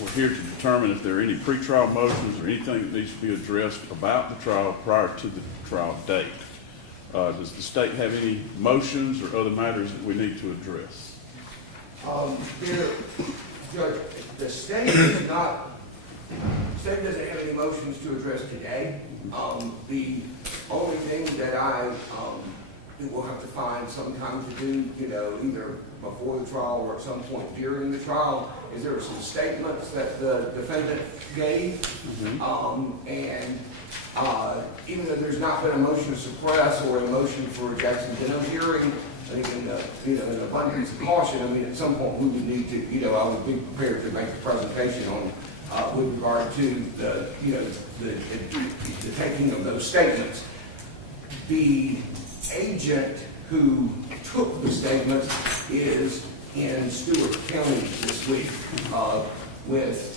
we're here to determine if there are any pretrial motions or anything that needs to be addressed about the trial prior to the trial date. Does the state have any motions or other matters that we need to address? Judge, the state doesn't have any motions to address today. The only thing that I will have to find some time to do, either before the trial or at some point during the trial, is there were some statements that the defendant gave, and even though there's not been a motion to suppress or a motion for a Jackson-Denham hearing, I think in abundance of caution, at some point we would need to, I would be prepared to make a presentation on with regard to the taking of those statements. The agent who took the statements is in Stewart County this week with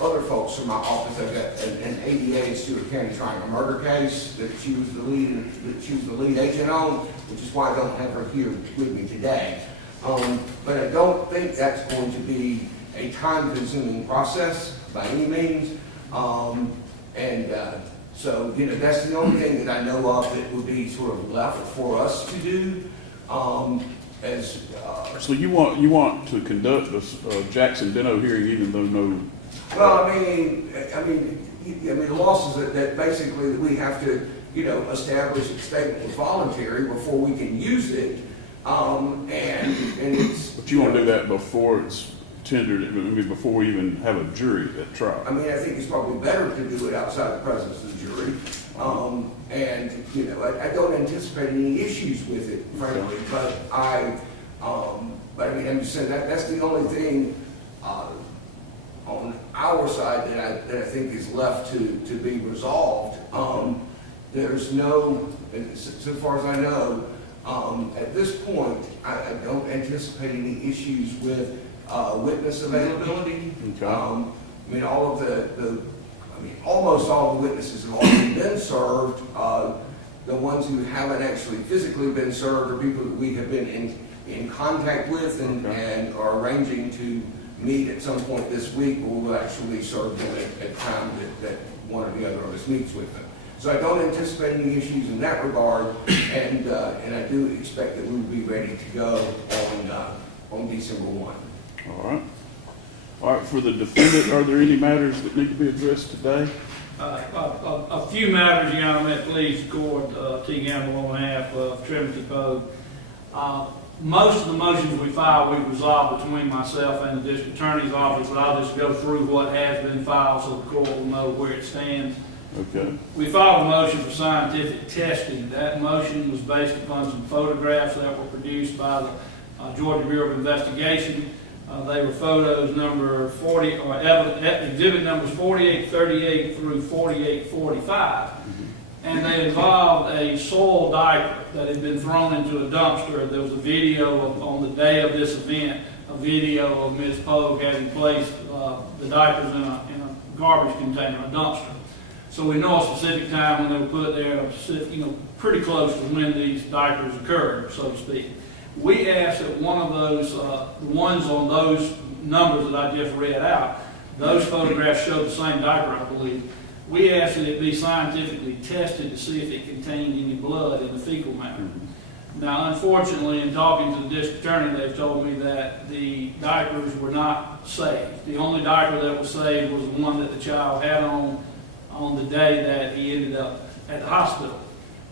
other folks from my office. I've got an ADA in Stewart County trying a murder case that she was the lead agent on, which is why I don't have her here with me today. But I don't think that's going to be a time-consuming process by any means. So, that's the only thing that I know of that would be sort of left for us to do. So you want to conduct a Jackson-Denham hearing even though no... Well, the law says that basically we have to, establish a statement was voluntary before we can use it, and it's... But you want to do that before it's tendered, before we even have a jury at trial. I think it's probably better to do it outside the presence of the jury, I don't anticipate any issues with it, frankly, but I'm just saying that's the only thing on our side that I think is left to be resolved. There's no, so far as I know, at this point, I don't anticipate any issues with witness availability. Okay. Almost all the witnesses have already been served. The ones who haven't actually physically been served are people that we have been in contact with and are arranging to meet at some point this week, where we'll actually serve them at time that one or the other of us meets with them. So I don't anticipate any issues in that regard, and I do expect that we will be ready to go on December 1. All right, for the defendant, are there any matters that need to be addressed today? A few matters, Your Honor. May it please the court, T. Gamble on behalf of Trinity Poague. Most of the motions we filed, we resolved between myself and the district attorney's office, but I'll just go through what has been filed so the court will know where it stands. Okay. We filed a motion for scientific testing. That motion was based upon some photographs that were produced by the Georgia Bureau of Investigation. They were photos number 40, or exhibit numbers 4838 through 4845. And they involved a soiled diaper that had been thrown into a dumpster. There was a video on the day of this event, a video of Ms. Poague having placed the diapers in a garbage container, a dumpster. So we know a specific time when they were put there, pretty close to when these diapers occurred, so to speak. We asked that one of those, the ones on those numbers that I just read out, those photographs show the same diaper, I believe. We asked that it be scientifically tested to see if it contained any blood in the fecal matter. Now, unfortunately, in talking to the district attorney, they've told me that the diapers were not saved. The only diaper that was saved was the one that the child had on the day that he ended up at the hospital.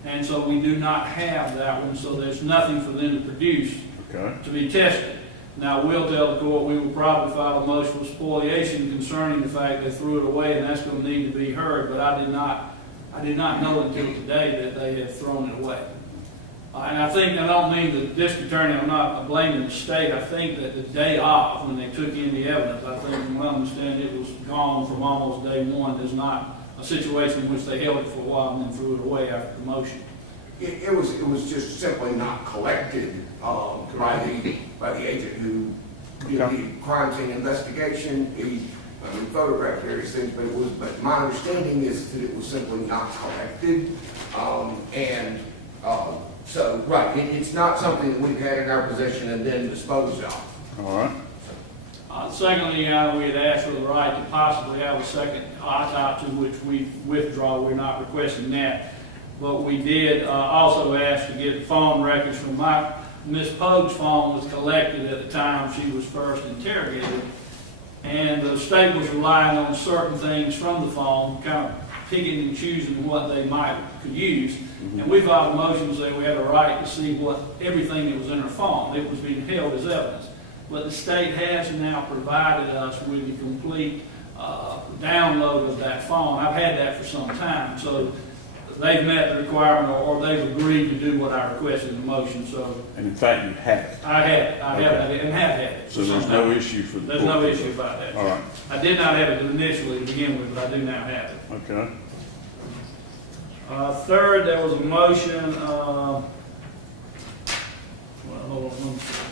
And so we do not have that one, so there's nothing for them to produce to be tested. Now, we'll tell the court we will probably file a motion for spoliation concerning the fact they threw it away, and that's going to need to be heard, but I did not know until today that they had thrown it away. And I think, I don't mean the district attorney, I'm not blaming the state. I think that the day off, when they took in the evidence, I think, from what I understand, it was gone from almost day one. There's not a situation in which they held it for a while and then threw it away after the motion. It was just simply not collected by the agent who did the crime scene investigation. He photographed various things, but my understanding is that it was simply not collected. So it's not something that we've had in our possession and then disposed of. All right. Secondly, we had asked for the right to possibly have a second autopsy, which we withdraw. We're not requesting that. But we did also ask to get phone records from Miss Pogue's phone was collected at the time she was first interrogated. And the state was relying on certain things from the phone, kind of picking and choosing what they could use. And we filed a motion saying we had a right to see everything that was in her phone. It was being held as evidence. But the state has now provided us with the complete download of that phone. I've had that for some time. So they've met the requirement, or they've agreed to do what I requested in the motion. So, And in fact, you have it. I have it. I have it and have had it. So there's no issue for the There's court. no issue about that. All right, I did not have it initially to begin with, but I do now have it. okay. Third, there was a motion, well, hold on one second.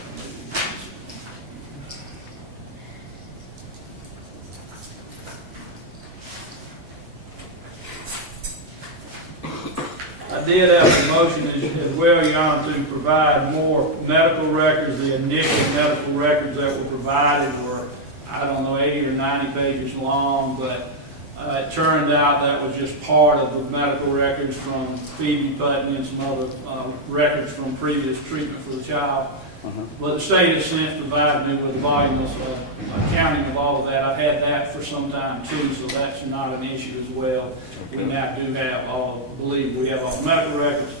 I did have a motion as well, Your Honor, to provide more medical records. The initial medical records that were provided were, I don't know, 80 or 90 pages long, but it turned out that was just part of the medical records from Phoebe Putney and some other records from previous treatment for the child. But the state has since provided me with a voluminous accounting of all of that. I've had that for some time too, so that's not an issue as well. We now do have believe we have all the medical records.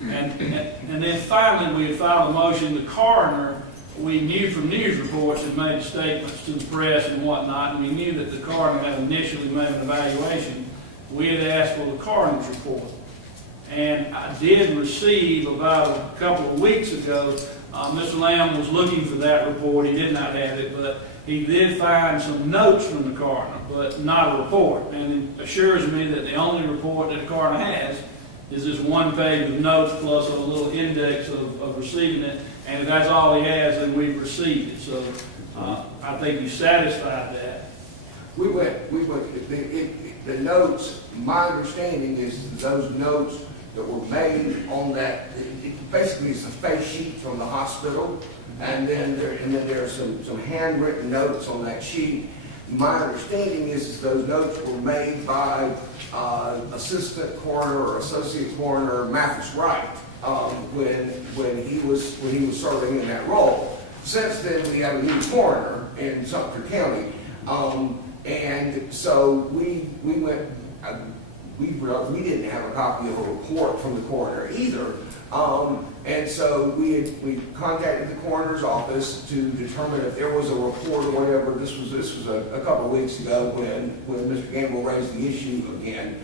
And then finally, we had filed a motion, the coroner, we knew from news reports had made statements to the press and whatnot, and we knew that the coroner had initially made an evaluation. We had asked for the coroner's report. And I did receive about a couple of weeks ago, Mr. Lamb was looking for that report. He did not have it, but he did find some notes from the coroner, but not a report. And it assures me that the only report that the coroner has is this one page of notes plus a little index of receiving it. And if that's all he has, then we've received it. So I think he's satisfied that. The notes, my understanding is those notes that were made on that, basically it's a face sheet from the hospital, and then there are some handwritten notes on that sheet. My understanding is those notes were made by Assistant Coroner or Associate Coroner Mathis Wright when he was serving in that role. Since then, we have a new coroner in Sumter County, and so we went. We didn't have a copy of a report from the coroner either, and so we contacted the coroner's office to determine if there was a report or whatever. This was a couple of weeks ago when Mr. Gamble raised the issue again.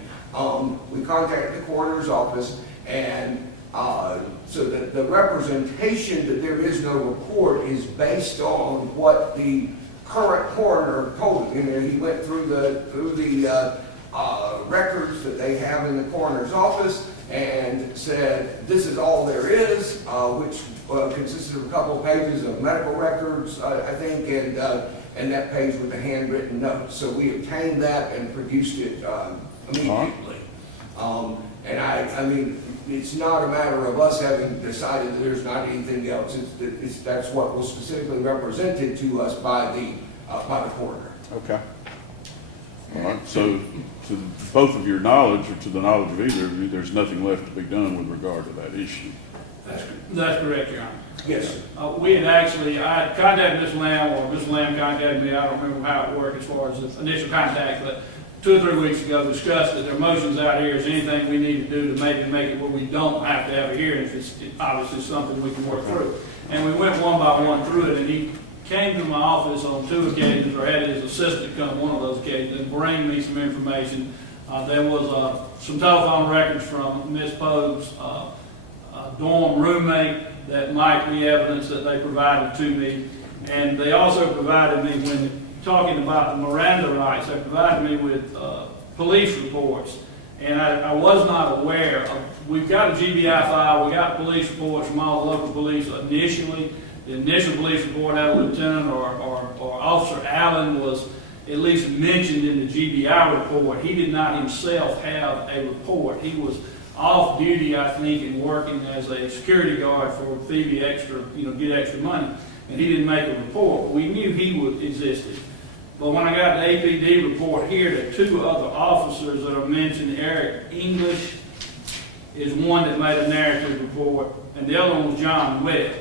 We contacted the coroner's office, and so the representation that there is no report is based on what the current coroner told him. And he went through the records that they have in the coroner's office and said, this is all there is, which consisted of a couple of pages of medical records, I think, and that page with the handwritten notes. So we obtained that and produced it immediately. And I mean, it's not a matter of us having decided that there's not anything else. That's what was specifically represented to us by the coroner. Okay. All right, so to both of your knowledge, or to the knowledge of either of you, there's nothing left to be done with regard to that issue. That's correct, Your Honor. Yes, sir. I had contacted Mr. Lamb, or Mr. Lamb contacted me. I don't remember how it worked as far as the initial contact, but 2 or 3 weeks ago discussed that there are motions out here. Is anything we need to do to make it where we don't have to have a hearing if it's obviously something we can work through? And we went one by one through it, and he came to my office on 2 occasions, or had his assistant come one of those occasions and bring me some information. There was some telephone records from Ms. Pogue's dorm roommate that might be evidence that they provided to me. And they also provided me, when talking about the Miranda rights, they provided me with police reports. And I was not aware of, we've got a GBI file, we got police reports from all the local police initially. The initial police report had a lieutenant or Officer Allen was at least mentioned in the GBI report. He did not himself have a report. He was off duty, I think, and working as a security guard for Phoebe get extra money. And he didn't make a report. We knew he was existed. But when I got the APD report here, there are two other officers that are mentioned. Eric English is one that made a narrative report, and the other one was John Webb.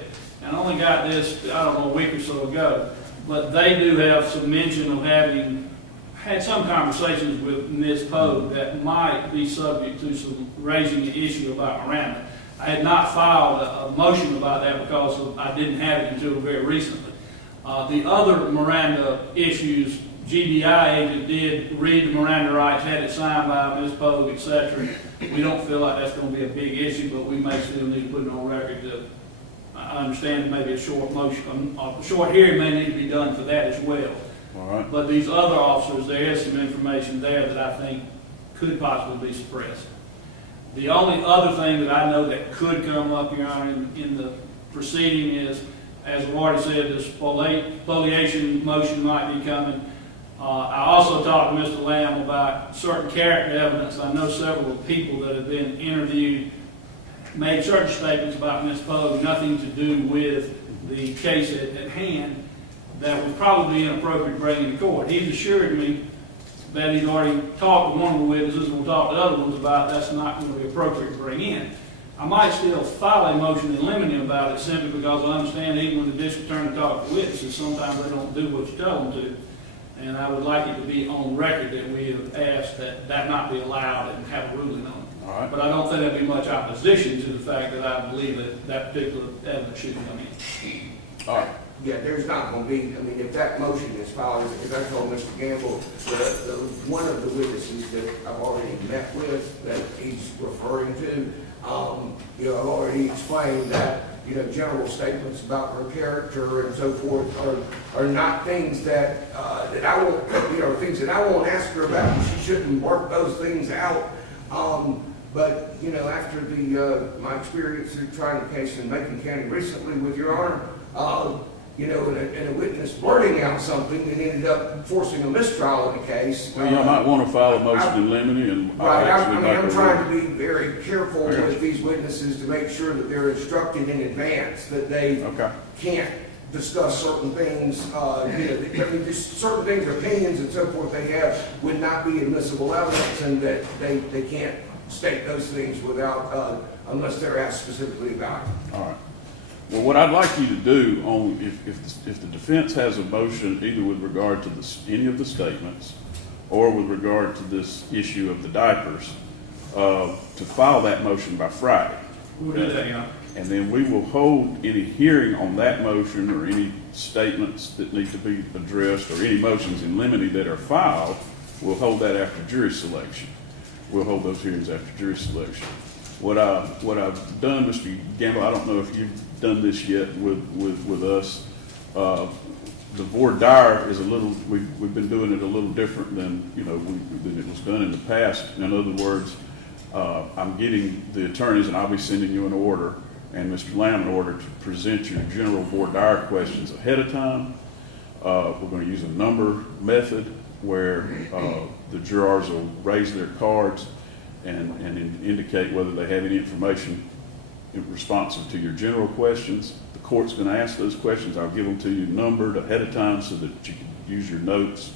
And I only got this, I don't know, a week or so ago, but they do have some mention of having had some conversations with Ms. Poague that might be subject to some raising the issue about Miranda. I had not filed a motion about that because I didn't have it until very recently. The other Miranda issues, GBI agent did read the Miranda rights, had it signed by Ms. Poague, etc. We don't feel like that's going to be a big issue, but we may still need to put it on record that I understand maybe a short motion, a short hearing may need to be done for that as well. All right. But these other officers, there is some information there that I think could possibly be suppressed. The only other thing that I know that could come up, Your Honor, in the proceeding is, as I've already said, this spoliation motion might be coming. I also talked to Mr. Lamb about certain character evidence. I know several people that have been interviewed made certain statements about Ms. Poague, nothing to do with the case at hand, that was probably inappropriate to bring into court. He's assured me that he's already talked to one of the witnesses and will talk to other ones about that's not going to be appropriate to bring in. I might still file a motion in limine about it simply because I understand even when the district attorney talks to witnesses, sometimes they don't do what you tell them to. And I would like it to be on record that we have asked that that not be allowed and have a ruling on it. All right. But I don't think there'd be much opposition to the fact that I believe that that particular evidence should come in. All right. Yeah, there's not going to be, I mean, if that motion is filed, as I told Mr. Gamble, one of the witnesses that I've already met with, that he's referring to, you know, I've already explained that, you know, general statements about her character and so forth are not things that, that I won't, you know, things that I won't ask her about. She shouldn't work those things out. But, you know, after my experience in trying the case in Macon County recently with Your Honor, you know, and a witness blurting out something that ended up forcing a mistrial in the case. Well, you might want to file a motion in limine, and Right, I'll I mean, I'm actually trying to be very careful with these witnesses to make sure that they're instructed in advance, that they can't discuss certain things, you know, I mean, just certain things, opinions and so forth they have would not be admissible evidence, and that they can't state those things without, unless they're asked specifically about it. All right. Well, what I'd like you to do on, if the defense has a motion either with regard to any of the statements or with regard to this issue of the diapers, to file that motion by Friday. We'll do that, Your Honor. And then we will hold any hearing on that motion or any statements that need to be addressed or any motions in limine that are filed. We'll hold that after jury selection. We'll hold those hearings after jury selection. What I've done, Mr. Gamble, I don't know if you've done this yet with us. The voir dire is a little, we've been doing it a little different than, you know, than it was done in the past. In other words, I'm getting the attorneys, and I'll be sending you an order, and Mr. Lamb an order to present your general voir dire questions ahead of time. We're going to use a number method where the jurors will raise their cards and indicate whether they have any information responsive to your general questions. The court's going to ask those questions. I'll give them to you numbered ahead of time so that you can use your notes.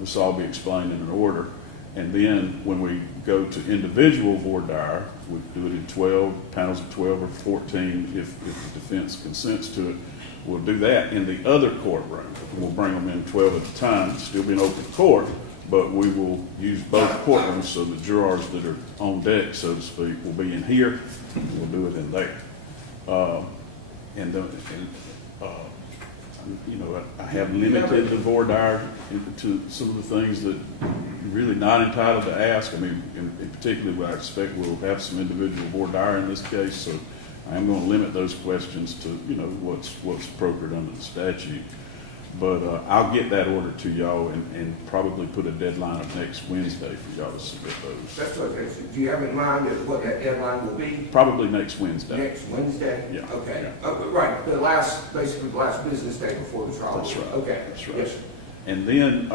This will all be explained in an order. And then when we go to individual voir dire, we do it in 12, panels of 12 or 14 if the defense consents to it. We'll do that in the other courtroom. We'll bring them in 12 at a time, still be an open court, but we will use both courtrooms so the jurors that are on deck, so to speak, will be in here, and we'll do it in there. You know, I have limited the voir dire to some of the things that you're really not entitled to ask. I mean, in particular, I expect we'll have some individual voir dire in this case, so I am going to limit those questions to, you know, what's appropriate under the statute. But I'll get that order to y'all and probably put a deadline of next Wednesday for y'all to submit those. That's okay. So do you have in mind what that deadline will be? Probably next Wednesday. Next Wednesday? Yeah. Okay. Yeah. Right, basically the last business day before the trial. That's right. Okay. That's right. Yes, sir. And then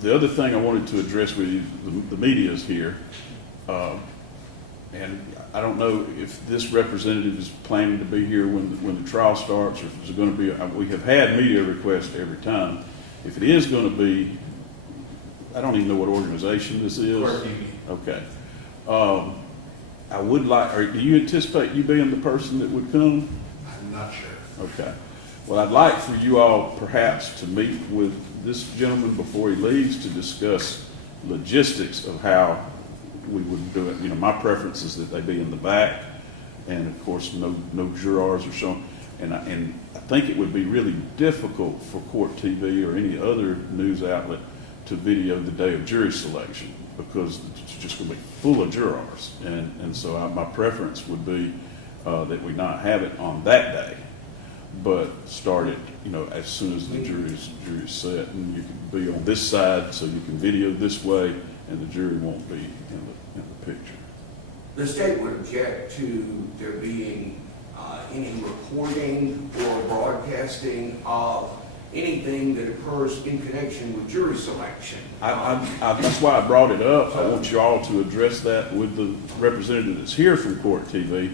the other thing I wanted to address with you, the media is here. And I don't know if this representative is planning to be here when the trial starts, or if it's going to be, we have had media requests every time. If it is going to be, I don't even know what organization this is. Okay. I would like, or do you anticipate you being the person that would come? I'm not sure. Okay. Well, I'd like for you all perhaps to meet with this gentleman before he leaves to discuss logistics of how we would do it. You know, my preference is that they be in the back, and of course, no jurors are shown. And I think it would be really difficult for Court TV or any other news outlet to video the day of jury selection, because it's just going to be full of jurors. And so my preference would be that we not have it on that day, but start it, you know, as soon as the jury's set, and you can be on this side so you can video this way, and the jury won't be in the picture. The state would object to there being any recording or broadcasting of anything that occurs in connection with jury selection. That's why I brought it up. I want you all to address that with the representative that's here from Court TV.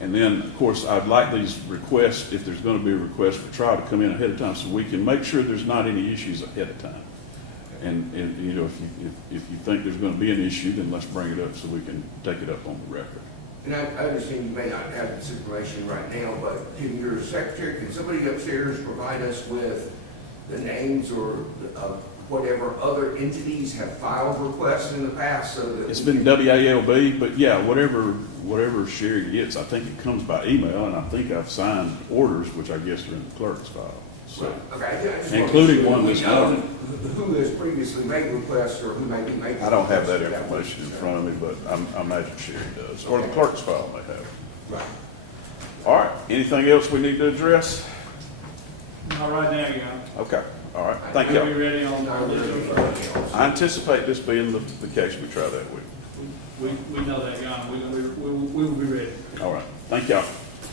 And then, of course, I'd like these requests, if there's going to be a request for trial, to come in ahead of time so we can make sure there's not any issues ahead of time. And you know, if you think there's going to be an issue, then let's bring it up so we can take it up on the record. And I understand you may not have this information right now, but can your secretary, can somebody upstairs provide us with the names or whatever other entities have filed requests in the past, so that It's been WALB, but yeah, whatever Sherry gets, I think it comes by email, and I think I've signed orders, which I guess are in the clerk's file. So, okay, including one this morning. Who has previously made requests or who may be making? I don't have that information in front of me, but I imagine Sherry does, or the clerk's file may have. Right. All right, anything else we need to address? Not right now, Your Honor. Okay, all right, thank We'll be you. ready on this. I anticipate this being the case we try that week. We know that, Your Honor. We will be ready. All right, thank y'all.